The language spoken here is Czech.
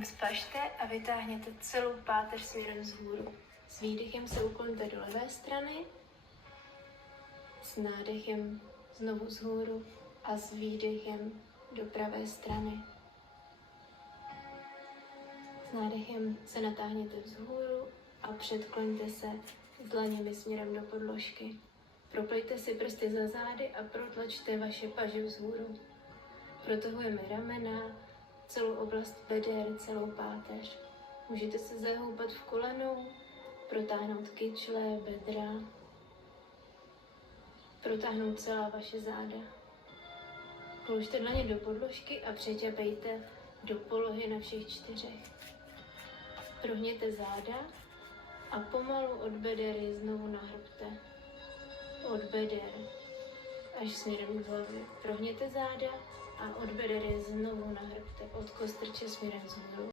Spažte a vytáhněte celou páteř směrem vzhůru. S výdechem se ukloňte do levé strany, s nádechem znovu vzhůru a s výdechem do pravé strany. S nádechem se natáhněte vzhůru a předkloňte se dlaněmi směrem do podložky. Proplejte si prsty za zády a protlačte vaše paže vzhůru. Protahujeme ramena, celou oblast beder, celou páteř. Můžete se zahoupat v kolenou, protáhnout kyčle, bedra, protáhnout celá vaše záda. Položte dlaně do podložky a přeťapejte do polohy na všech čtyřech. Prohněte záda a pomalu od beder je znovu nahrbte. Od beder až směrem k hlavě. Prohněte záda a od beder je znovu nahrbte. Od kostrče směrem vzhůru.